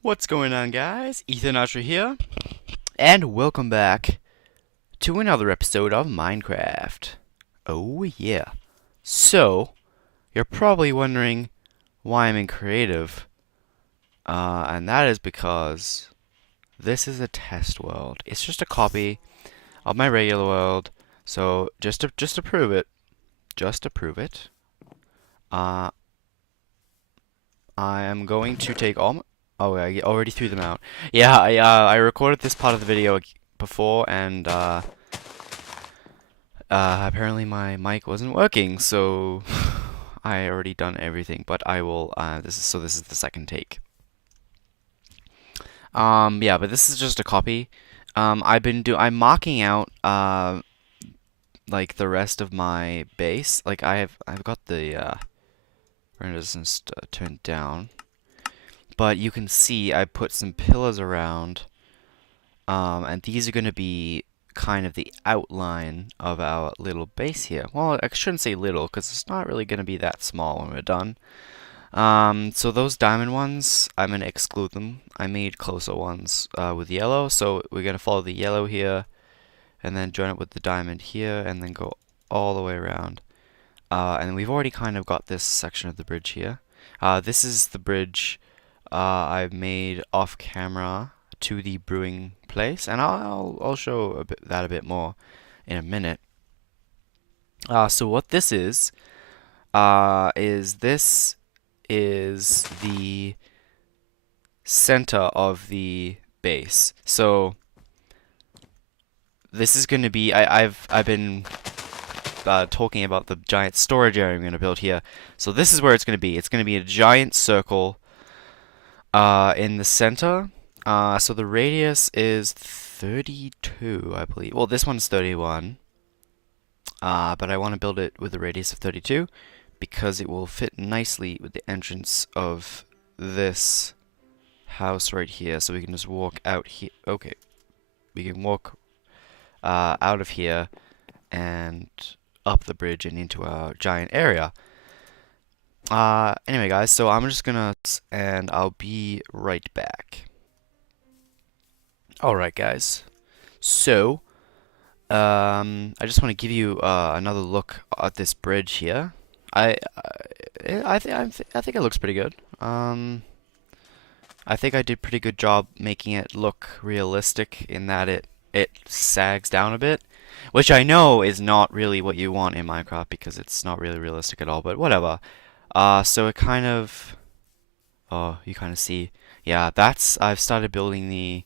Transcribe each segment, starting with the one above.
What's going on, guys? Ethan Archer here, and welcome back to another episode of Minecraft. Oh, yeah. So, you're probably wondering why I'm in creative, and that is because this is a test world. It's just a copy of my regular world, so just to prove it, uh, I am going to take all my. Oh, I already threw them out. Yeah, I recorded this part of the video before, and apparently my mic wasn't working, so I already done everything. But I will. This is the second take. Yeah, but this is just a copy. I'm marking out like the rest of my base. Like I've got the resistance turned down, but you can see I put some pillars around. And these are going to be kind of the outline of our little base here. Well, I shouldn't say little, because it's not really going to be that small when we're done. So those diamond ones, I'm going to exclude them. I made closer ones with yellow, so we're going to follow the yellow here, and then join it with the diamond here, and then go all the way around. And we've already kind of got this section of the bridge here. This is the bridge I've made off camera to the brewing place, and I'll show that a bit more in a minute. So what this this is the center of the base. So this is going to be I've been talking about the giant storage area I'm going to build here. So this is where it's going to be. It's going to be a giant circle in the center. So the radius is 32, I believe. Well, this one's 31. But I want to build it with a radius of 32 because it will fit nicely with the entrance of this house right here. So we can just walk out here. Okay. We can walk out of here and up the bridge and into a giant area. Anyway, guys, so I'm just gonna, and I'll be right back. Alright, guys. So, I just want to give you another look at this bridge here. I think it looks pretty good. I think I did pretty good job making it look realistic in that it sags down a bit, which I know is not really what you want in Minecraft because it's not really realistic at all. But whatever. So it kind of, oh, you kind of see, yeah. I've started building the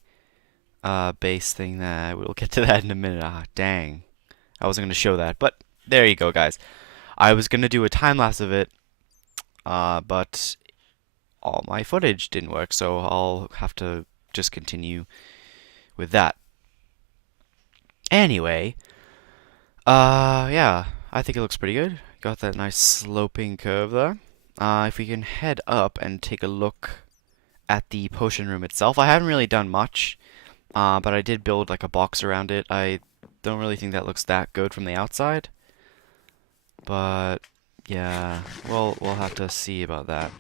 base thing there. We'll get to that in a minute. Ah, dang. I wasn't going to show that, but there you go, guys. I was going to do a time lapse of it, but all my footage didn't work, so I'll have to just continue with that. Anyway, yeah, I think it looks pretty good. Got that nice sloping curve there. If we can head up and take a look at the potion room itself, I haven't really done much. But I did build like a box around it. I don't really think that looks that good from the outside. But yeah, we'll have to see about that.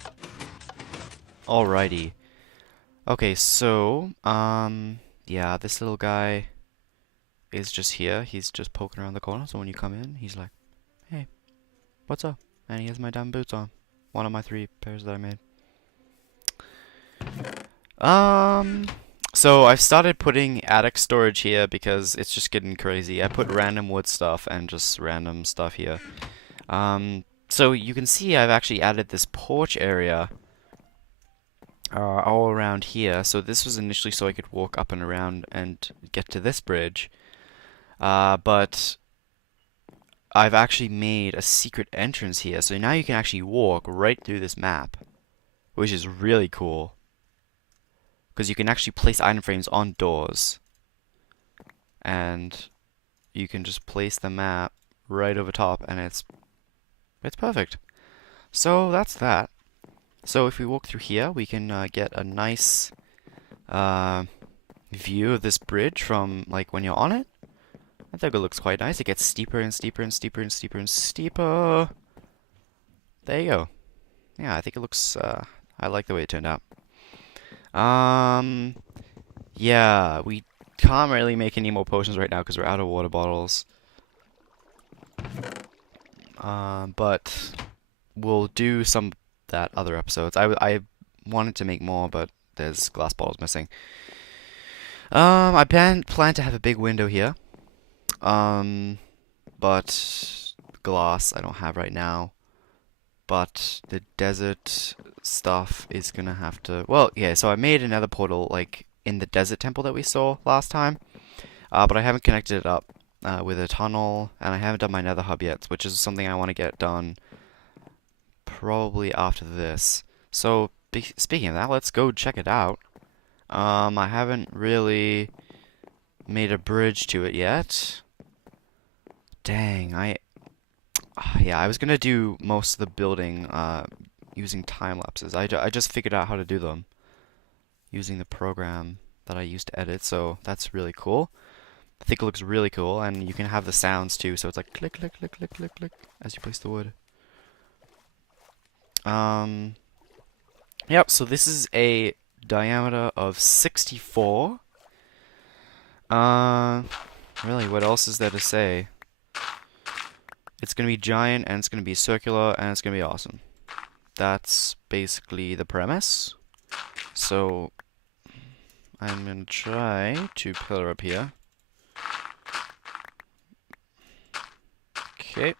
Alrighty. Okay, so yeah, this little guy is just here. He's just poking around the corner. So when you come in, he's like, "Hey, what's up?" And he has my damn boots on. One of my 3 pairs that I made. So I've started putting attic storage here because it's just getting crazy. I put random wood stuff and just random stuff here. So you can see I've actually added this porch area all around here. So this was initially so I could walk up and around and get to this bridge. But I've actually made a secret entrance here. So now you can actually walk right through this map, which is really cool. Because you can actually place item frames on doors. And you can just place the map right over top and it's perfect. So that's that. So if we walk through here, we can get a nice view of this bridge from like when you're on it. I think it looks quite nice. It gets steeper and steeper and steeper and steeper and steeper. There you go. Yeah, I think it looks, I like the way it turned out. Um, yeah, we can't really make any more potions right now because we're out of water bottles. But we'll do some that other episodes. I wanted to make more, but there's glass bottles missing. I plan to have a big window here. Um, but glass I don't have right now. But the desert stuff is gonna have to. Well, yeah. So I made another portal like in the desert temple that we saw last time. But I haven't connected it up with a tunnel, and I haven't done my nether hub yet, which is something I want to get done probably after this. So speaking of that, let's go check it out. I haven't really made a bridge to it yet. Dang, yeah, I was gonna do most of the building using time lapses. I just figured out how to do them using the program that I used to edit, so that's really cool. I think it looks really cool, and you can have the sounds too, so it's like click, click, click, click, click, click as you place the wood. Um, yep, so this is a diameter of 64. Uh, really, what else is there to say? It's gonna be giant, and it's gonna be circular, and it's gonna be awesome. That's basically the premise. So, I'm gonna try to pillar up here. Okay,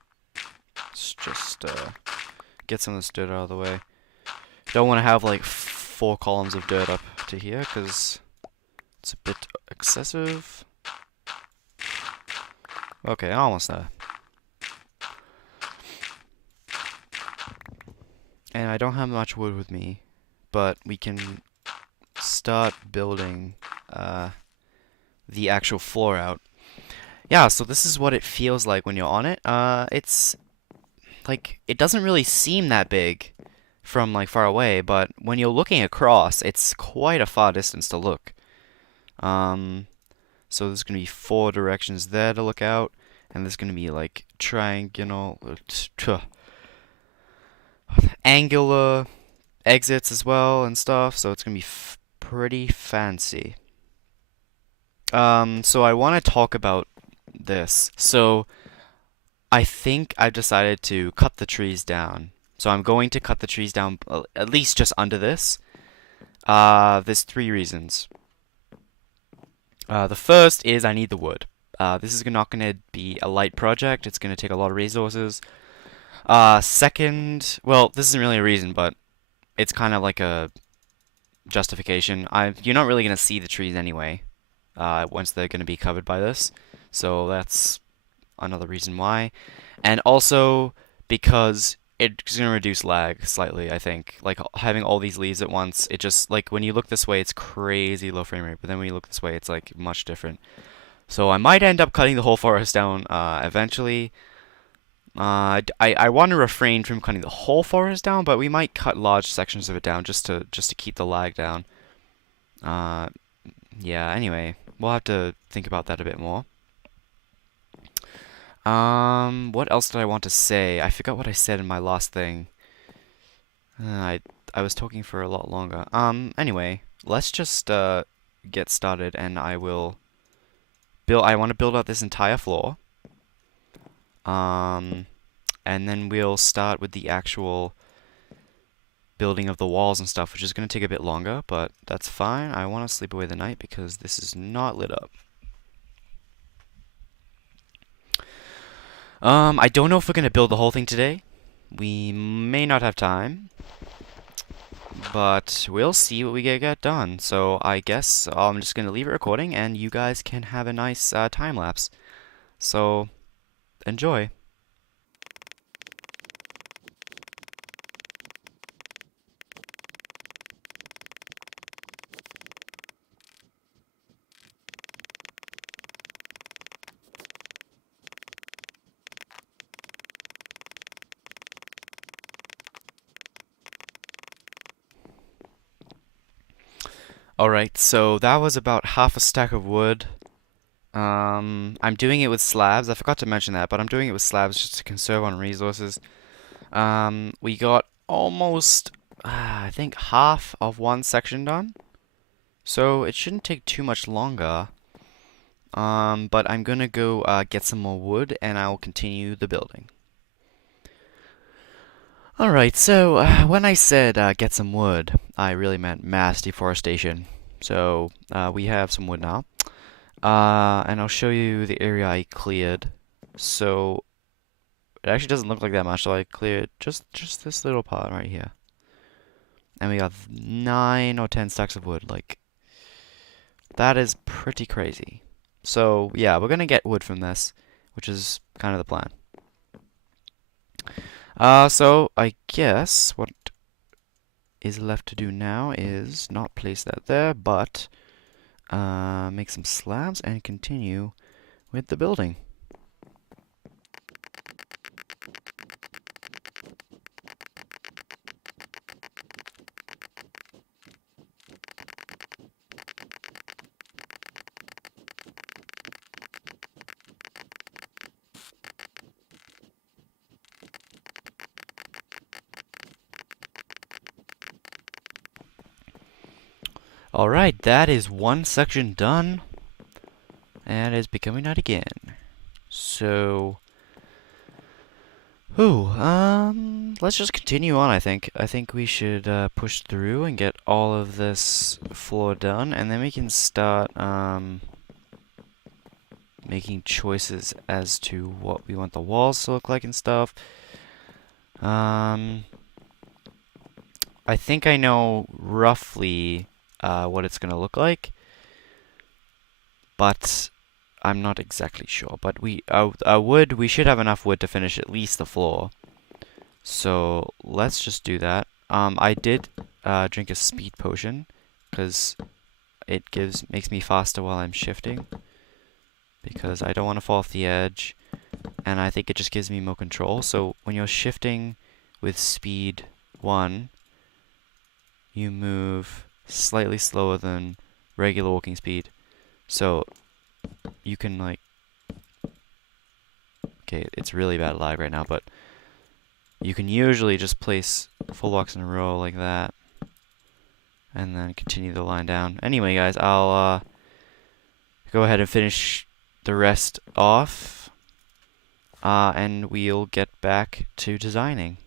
let's just get some of this dirt out of the way. Don't want to have like 4 columns of dirt up to here because it's a bit excessive. Okay, almost there. And I don't have much wood with me, but we can start building the actual floor out. Yeah, so this is what it feels like when you're on it. It's like it doesn't really seem that big from like far away, but when you're looking across, it's quite a far distance to look. Um, so there's gonna be 4 directions there to look out, and there's gonna be like triangular, angular exits as well and stuff. So it's gonna be pretty fancy. So I want to talk about this. So I think I've decided to cut the trees down. So I'm going to cut the trees down at least just under this. There's 3 reasons. The first is I need the wood. This is not going to be a light project. It's going to take a lot of resources. Second, well, this isn't really a reason, but it's kind of like a justification. You're not really going to see the trees anyway, once they're going to be covered by this. So that's another reason why. And also because it's going to reduce lag slightly, I think. Like having all these leaves at once, it just like when you look this way it's crazy low frame rate, but then when you look this way it's like much different. So I might end up cutting the whole forest down eventually. I want to refrain from cutting the whole forest down, but we might cut large sections of it down just to keep the lag down. Uh, yeah, anyway, we'll have to think about that a bit more. What else did I want to say? I forgot what I said in my last thing. I was talking for a lot longer. Anyway, let's just get started, and I will build. I want to build out this entire floor. And then we'll start with the actual building of the walls and stuff, which is going to take a bit longer, but that's fine. I want to sleep away the night because this is not lit up. I don't know if we're going to build the whole thing today. We may not have time, but we'll see what we get done. So I guess I'm just going to leave it recording, and you guys can have a nice time lapse. So enjoy. Alright, so that was about half a stack of wood. I'm doing it with slabs. I forgot to mention that, but I'm doing it with slabs just to conserve on resources. We got almost, I think half of one section done. So it shouldn't take too much longer. But I'm gonna go get some more wood and I'll continue the building. Alright, so when I said get some wood, I really meant mass deforestation. So we have some wood now. And I'll show you the area I cleared. So it actually doesn't look like that much, so I cleared just this little part right here. And we got 9 or 10 stacks of wood. Like, that is pretty crazy. So yeah, we're gonna get wood from this, which is kind of the plan. So I guess what is left to do now is not place that there, but make some slabs and continue with the building. Alright, that is one section done, and it's becoming night again. So, let's just continue on, I think. I think we should push through and get all of this floor done, and then we can start making choices as to what we want the walls to look like and stuff. I think I know roughly what it's gonna look like, but I'm not exactly sure. But we should have enough wood to finish at least the floor. So let's just do that. I did drink a speed potion because it makes me faster while I'm shifting, because I don't want to fall off the edge, and I think it just gives me more control. So when you're shifting with speed 1, you move slightly slower than regular walking speed. So you can, like, okay, it's really bad live right now, but you can usually just place full blocks in a row like that and then continue the line down. Anyway, guys, I'll go ahead and finish the rest off, and we'll get back to designing.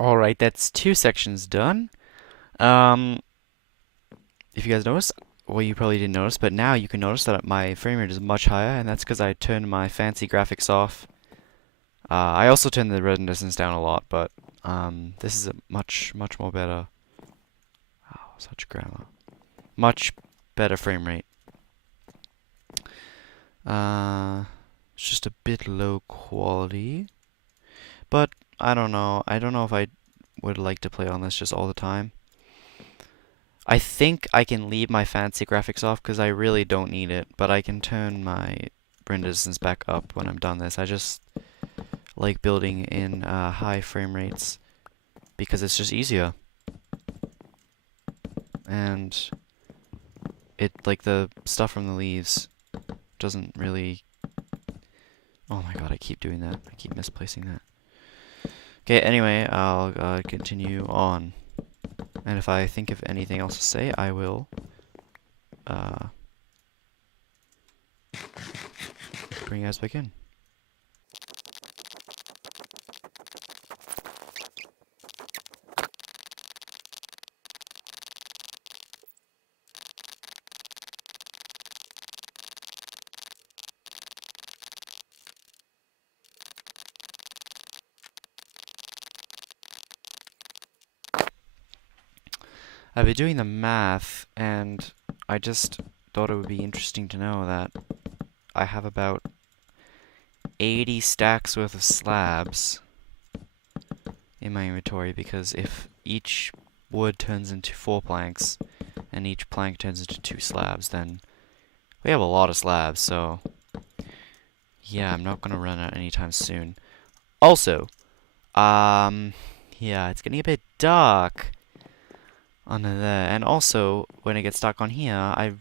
Alright, that's 2 sections done. Um, if you guys noticed, well, you probably didn't notice, but now you can notice that my frame rate is much higher, and that's because I turned my fancy graphics off. I also turned the red distance down a lot, but this is a much more better. Oh, such grammar. Much better frame rate. It's just a bit low quality, but I don't know. I don't know if I would like to play on this just all the time. I think I can leave my fancy graphics off because I really don't need it, but I can turn my render distance back up when I'm done this. I just like building in high frame rates because it's just easier. And it, like, the stuff from the leaves doesn't really... Oh my god, I keep doing that. I keep misplacing that. Okay, anyway, I'll continue on. And if I think of anything else to say, I will bring you guys back in. I've been doing the math, and I just thought it would be interesting to know that I have about 80 stacks worth of slabs in my inventory, because if each wood turns into 4 planks and each plank turns into 2 slabs, then we have a lot of slabs. So yeah, I'm not gonna run out anytime soon. Also, here. It's getting a bit dark under there. And also, when it gets dark on here, I've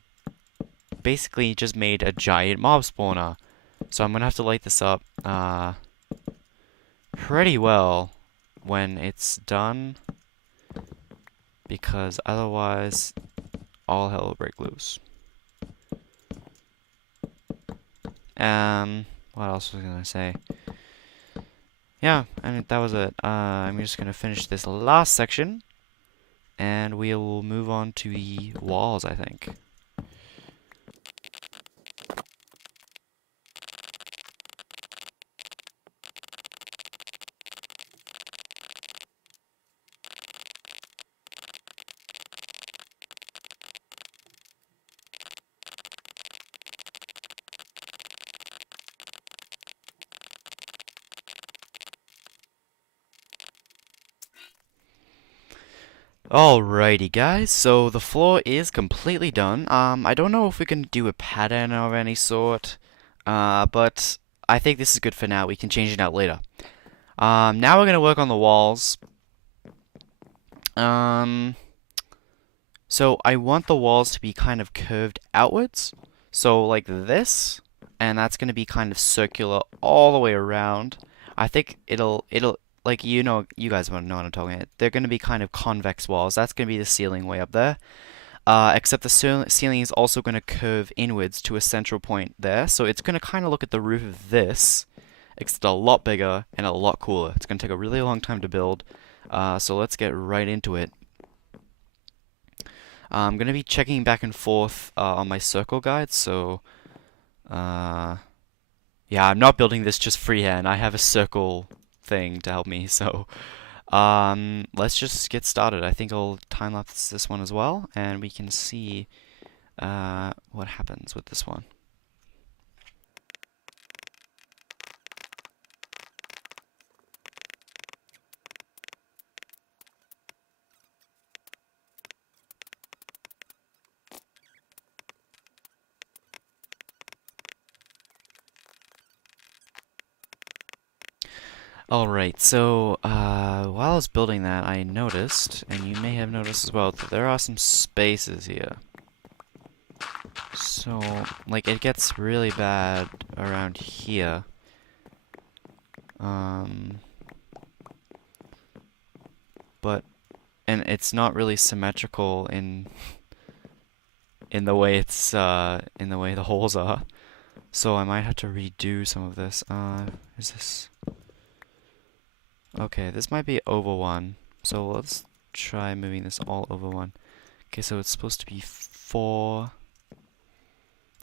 basically just made a giant mob spawner. So I'm gonna have to light this up pretty well when it's done, because otherwise all hell will break loose. What else was I gonna say? Yeah, I mean, that was it. I'm just gonna finish this last section, and we'll move on to the walls, I think. Alrighty guys, so the floor is completely done. I don't know if we can do a pattern of any sort, but I think this is good for now. We can change it out later. Now we're gonna work on the walls. Um, so I want the walls to be kind of curved outwards, so like this, and that's gonna be kind of circular all the way around. I think it'll like, you guys want to know what I'm talking about. They're gonna be kind of convex walls. That's gonna be the ceiling way up there. Except the ceiling is also gonna curve inwards to a central point there, so it's gonna kind of look at the roof of this, except a lot bigger and a lot cooler. It's gonna take a really long time to build. So let's get right into it. I'm gonna be checking back and forth on my circle guide, so yeah, I'm not building this just freehand. I have a circle thing to help me, so let's just get started. I think I'll time lapse this one as well, and we can see what happens with this one. Alright, so while I was building that, I noticed, and you may have noticed as well, that there are some spaces here. So, like, it gets really bad around here. But, and it's not really symmetrical in the way in the way the holes are. So I might have to redo some of this. Is this... Okay, this might be over one. So let's try moving this all over one. Okay, so it's supposed to be 4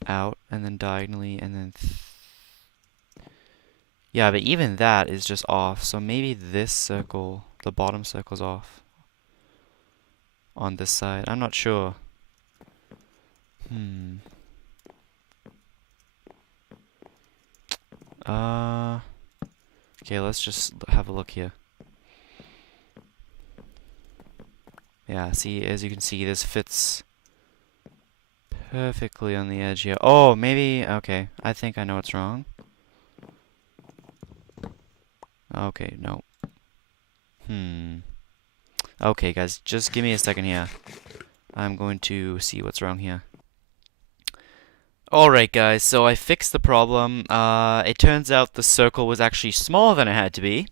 out, and then diagonally, and then... Yeah, but even that is just off. So maybe this circle, the bottom circle's off on this side. I'm not sure. Okay, let's just have a look here. Yeah, see, as you can see, this fits perfectly on the edge here. Oh, maybe, okay, I think I know what's wrong. Okay, no. Okay, guys, just give me a second here. I'm going to see what's wrong here. Alright guys, so I fixed the problem. It turns out the circle was actually smaller than it had to be.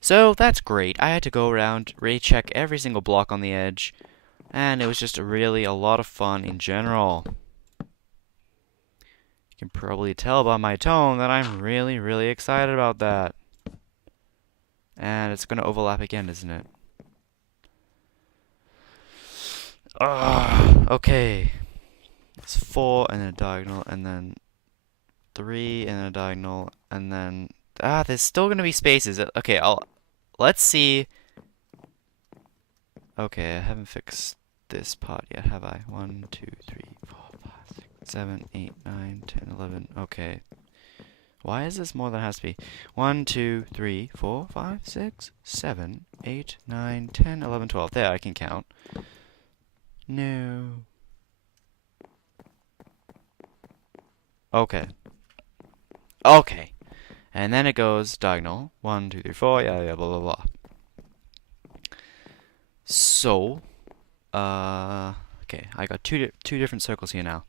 So that's great. I had to go around, recheck every single block on the edge, and it was just really a lot of fun in general. You can probably tell by my tone that I'm really, really excited about that. And it's gonna overlap again, isn't it? Okay. It's 4 and then a diagonal, and then 3 and then a diagonal, and then there's still gonna be spaces. Okay, let's see. Okay, I haven't fixed this part yet, have I? 1, 2, 3, 4, 5, 6, 7, 8, 9, 10, 11. Okay. Why is this more than it has to be? 1, 2, 3, 4, 5, 6, 7, 8, 9, 10, 11, 12. There, I can count. No. Okay. Okay. And then it goes diagonal. 1, 2, 3, 4. Yeah, blah, blah, blah. So, okay, I got two different circles here now.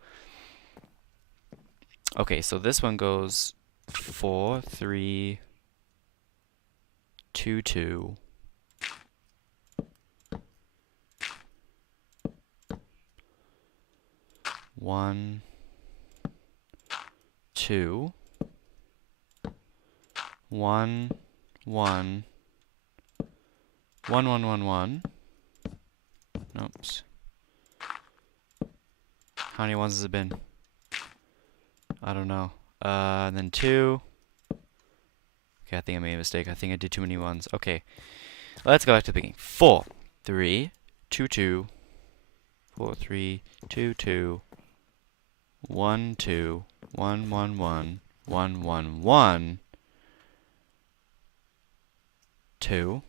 Okay, so this one goes 4, 3, 2, 2. 1, 2, 1, 1, 1, 1, 1, 1. Oops. How many ones has it been? I don't know. And then 2. Okay, I think I made a mistake. I think I did too many ones. Okay, let's go back to the beginning. 4, 3, 2, 2. 4, 3, 2, 2. 1, 2. 1, 1, 1. 1, 1, 1. 2.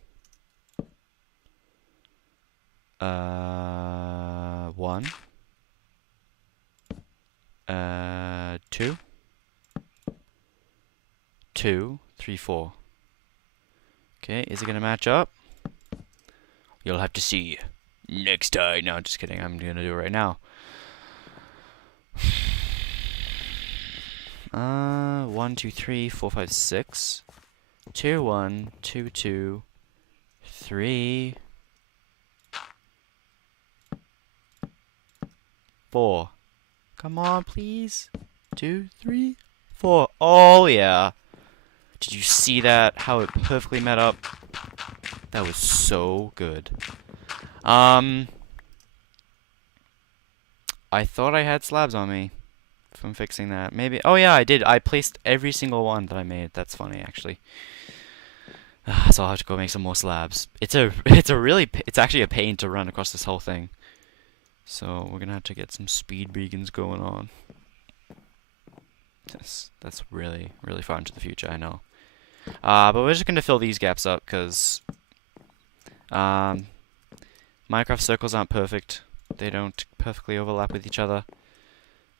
1. 2. 2, 3, 4. Okay, is it gonna match up? You'll have to see next time. No, just kidding. I'm gonna do it right now. 1, 2, 3, 4, 5, 6. 2, 1, 2, 2, 3, 4. Come on, please. 2, 3, 4. Oh yeah. Did you see that? How it perfectly met up? That was so good. I thought I had slabs on me from fixing that. Maybe. Oh yeah, I did. I placed every single one that I made. That's funny, actually. So I'll have to go make some more slabs. It's actually a pain to run across this whole thing. So we're gonna have to get some speed beacons going on. That's really, really far into the future, I know. But we're just gonna fill these gaps up because Minecraft circles aren't perfect. They don't perfectly overlap with each other.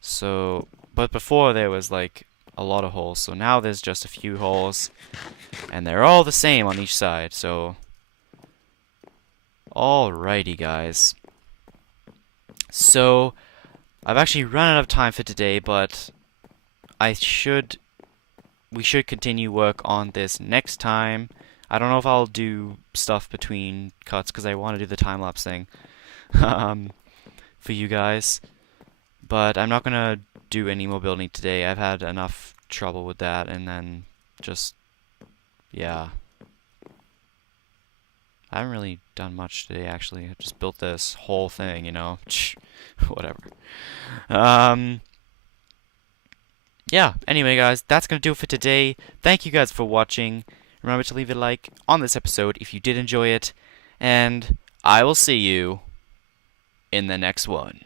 So, but before there was like a lot of holes. So now there's just a few holes, and they're all the same on each side. So, alrighty, guys. So, I've actually run out of time for today, but we should continue work on this next time. I don't know if I'll do stuff between cuts because I want to do the time-lapse thing for you guys. But I'm not going to do any more building today. I've had enough trouble with that, and then just, yeah. I haven't really done much today, actually. I just built this whole thing, you know. Whatever. Yeah, anyway, guys, that's going to do it for today. Thank you guys for watching. Remember to leave a like on this episode if you did enjoy it. And I will see you in the next one.